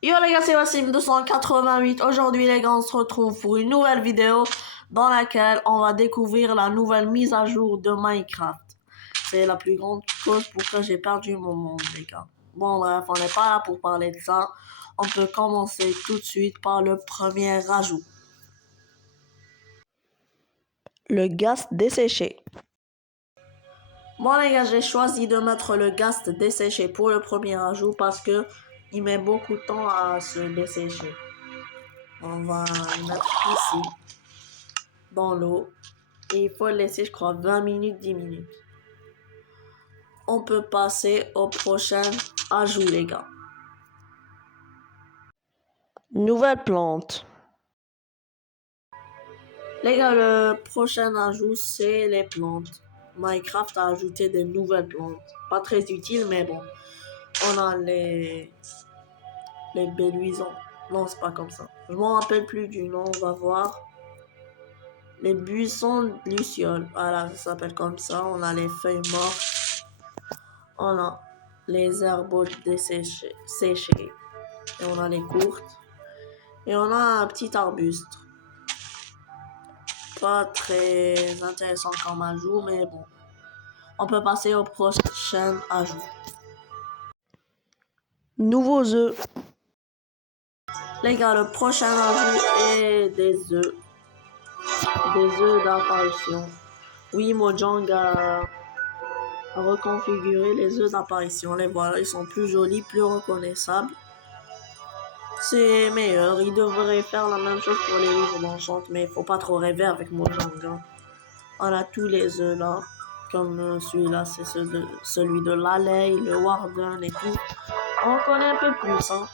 Yo les gars, c'est Wassim 288. Aujourd'hui les gars, on se retrouve pour une nouvelle vidéo dans laquelle on va découvrir la nouvelle mise à jour de Minecraft. C'est la plus grande cause pourquoi j'ai perdu mon monde les gars. Bon bref, on n'est pas là pour parler de ça. On peut commencer tout de suite par le premier rajout. Le gaz desséché. Bon les gars, j'ai choisi de mettre le gaz desséché pour le premier ajout parce que il met beaucoup de temps à se dessécher. On va le mettre ici, dans l'eau. Et il faut le laisser, je crois, 20 minutes, 10 minutes. On peut passer au prochain ajout, les gars. Nouvelle plante. Les gars, le prochain ajout, c'est les plantes. Minecraft a ajouté des nouvelles plantes. Pas très utiles, mais bon. On a les béluisons. Non, c'est pas comme ça. Je m'en rappelle plus du nom, on va voir. Les buissons lucioles. Voilà, ça s'appelle comme ça. On a les feuilles mortes. On a les herbes séchées. Et on a les courtes. Et on a un petit arbuste. Pas très intéressant comme ajout, mais bon. On peut passer au prochain ajout. Nouveaux œufs. Les gars, le prochain ajout est des œufs. Des œufs d'apparition. Oui, Mojang a reconfiguré les œufs d'apparition. Les voilà, ils sont plus jolis, plus reconnaissables. C'est meilleur. Il devrait faire la même chose pour les livres d'enchant, mais il faut pas trop rêver avec Mojang. Hein. On a tous les œufs là, comme celui-là, c'est celui de l'Alley, le Warden et tout. On connaît un peu plus. Hein.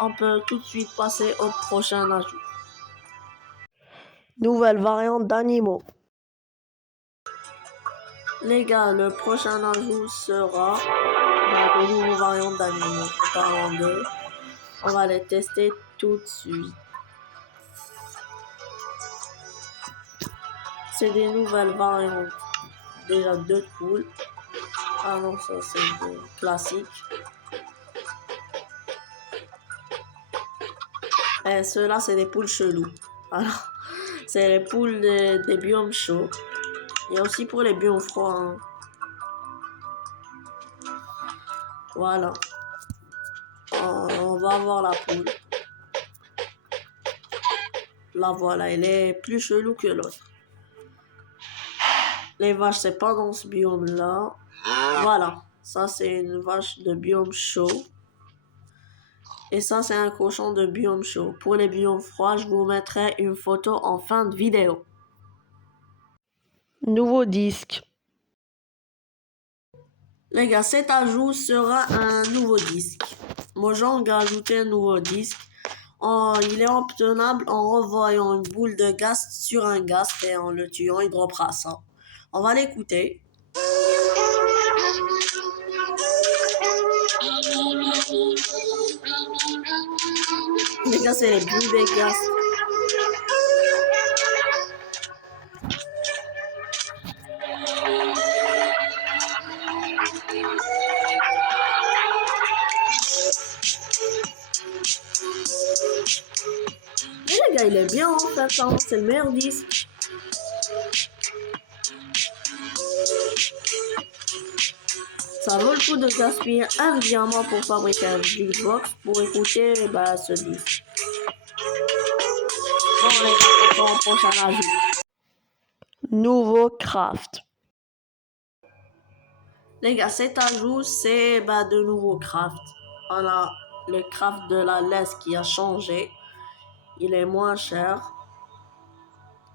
On peut tout de suite passer au prochain ajout. Nouvelle variante d'animaux. Les gars, le prochain ajout sera de nouvelles variantes d'animaux. Parlant d'eux, on va les tester tout de suite. C'est des nouvelles variantes. Déjà 2 poules. Ah non, ça c'est des classiques. Et ceux-là, c'est des poules chelous. Alors, c'est les poules des biomes chauds. Et aussi pour les biomes froids. Hein. Voilà. On va voir la poule. La voilà, elle est plus chelou que l'autre. Les vaches, c'est pas dans ce biome-là. Voilà. Ça, c'est une vache de biome chaud. Et ça, c'est un cochon de biome chaud. Pour les biomes froids, je vous mettrai une photo en fin de vidéo. Nouveau disque. Les gars, cet ajout sera un nouveau disque. Mojang a ajouté un nouveau disque. Il est obtenable en renvoyant une boule de gaz sur un gaz et en le tuant, il droppera ça. On va l'écouter. Les gars, c'est les boules de gaz. Mais les gars, il est bien en fait, hein. C'est le meilleur disque. Ça vaut le coup de gaspiller un diamant pour fabriquer un jukebox pour écouter ce disque. Bon, les gars, on va au prochain ajout. Nouveau craft. Les gars, cet ajout, c'est de nouveau craft. On a le craft de la laisse qui a changé. Il est moins cher.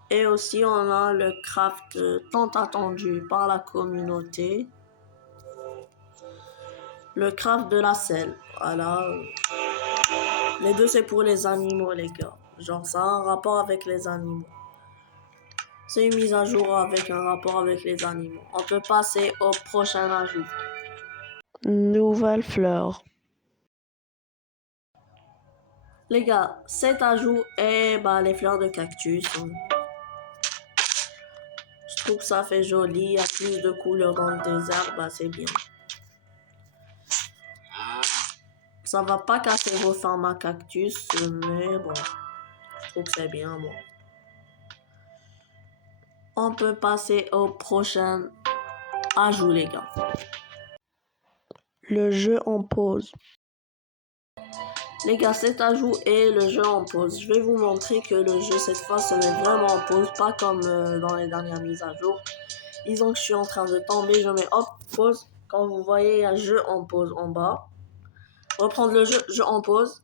Et aussi, on a le craft tant attendu par la communauté. Le craft de la selle. Voilà. Les deux, c'est pour les animaux, les gars. Genre, ça a un rapport avec les animaux. C'est une mise à jour avec un rapport avec les animaux. On peut passer au prochain ajout. Nouvelle fleur. Les gars, cet ajout est les fleurs de cactus. Je trouve que ça fait joli. Il y a plus de couleurs dans le désert. C'est bien. Ça va pas casser vos formats cactus, mais bon, je trouve que c'est bien, bon. On peut passer au prochain ajout, les gars. Le jeu en pause. Les gars, cet ajout est le jeu en pause. Je vais vous montrer que le jeu, cette fois, se met vraiment en pause, pas comme dans les dernières mises à jour. Disons que je suis en train de tomber, je mets hop, pause. Quand vous voyez un jeu en pause en bas, reprendre le jeu en pause.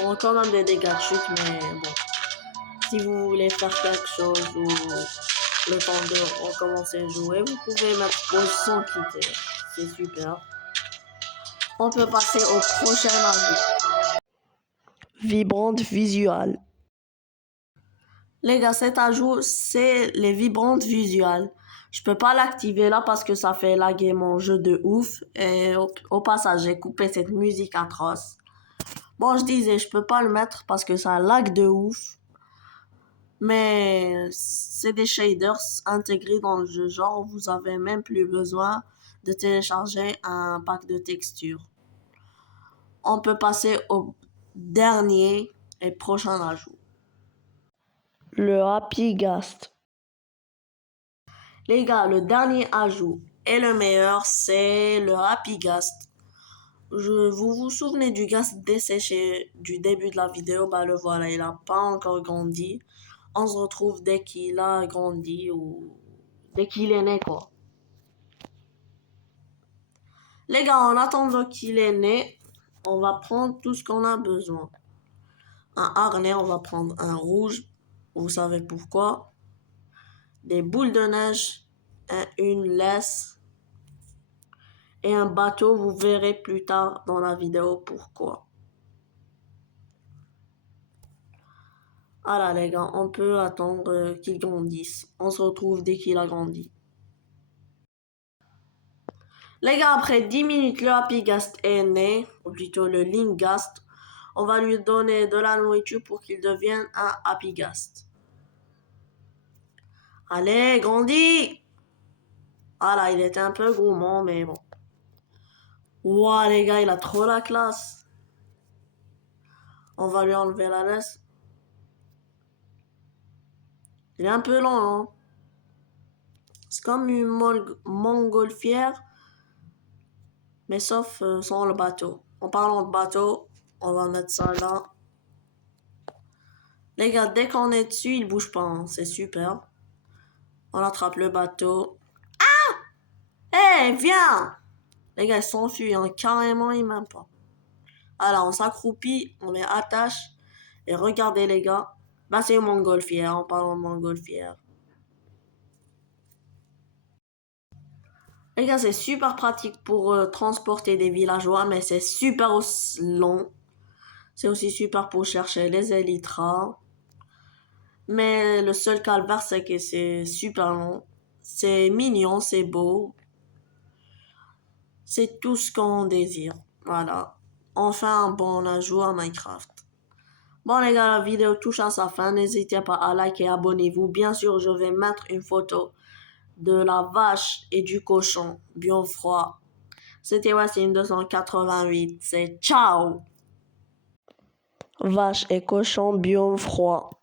On a quand même des dégâts de chute, mais bon. Si vous voulez faire quelque chose ou le temps de recommencer à jouer, vous pouvez mettre pause sans quitter. C'est super. On peut passer au prochain ajout. Vibrante visuelle. Les gars, cet ajout, c'est les vibrantes visuelles. Je peux pas l'activer là parce que ça fait laguer mon jeu de ouf. Et au passage, j'ai coupé cette musique atroce. Bon, je disais, je peux pas le mettre parce que ça lag de ouf. Mais c'est des shaders intégrés dans le jeu. Genre, vous avez même plus besoin de télécharger un pack de textures. On peut passer au dernier et prochain ajout. Le Happy Ghast. Les gars, le dernier ajout et le meilleur, c'est le Happy Ghast. Vous vous souvenez du Ghast desséché du début de la vidéo? Bah le voilà, il a pas encore grandi. On se retrouve dès qu'il a grandi ou dès qu'il est né, quoi. Les gars, en attendant qu'il est né, on va prendre tout ce qu'on a besoin. Un harnais, on va prendre un rouge. Vous savez pourquoi? Des boules de neige, une laisse et un bateau. Vous verrez plus tard dans la vidéo pourquoi. Voilà les gars, on peut attendre qu'il grandisse. On se retrouve dès qu'il a grandi. Les gars, après 10 minutes, le Happy Ghast est né, ou plutôt le Link Ghast. On va lui donner de la nourriture pour qu'il devienne un Happy Ghast. Allez, grandis! Voilà, il était un peu gourmand, mais bon. Ouah, les gars, il a trop la classe. On va lui enlever la laisse. Il est un peu lent, hein? C'est comme une montgolfière, mais sauf sans le bateau. En parlant de bateau, on va mettre ça là. Les gars, dès qu'on est dessus, il bouge pas, hein. C'est super. On attrape le bateau. Ah! Hé, viens! Les gars, ils s'enfuient, hein. Carrément, ils m'aiment pas. Alors, on s'accroupit, on les attache. Et regardez, les gars. Bah, c'est une montgolfière, en parlant de montgolfière. Les gars, c'est super pratique pour transporter des villageois, mais c'est super long. C'est aussi super pour chercher les élytras. Mais le seul calvaire, c'est que c'est super long. C'est mignon, c'est beau. C'est tout ce qu'on désire. Voilà. Enfin, un bon ajout à Minecraft. Bon les gars, la vidéo touche à sa fin. N'hésitez pas à liker et abonnez-vous. Bien sûr, je vais mettre une photo de la vache et du cochon bien froid. C'était Wassim 288. C'est ciao! Vache et cochon bien froid.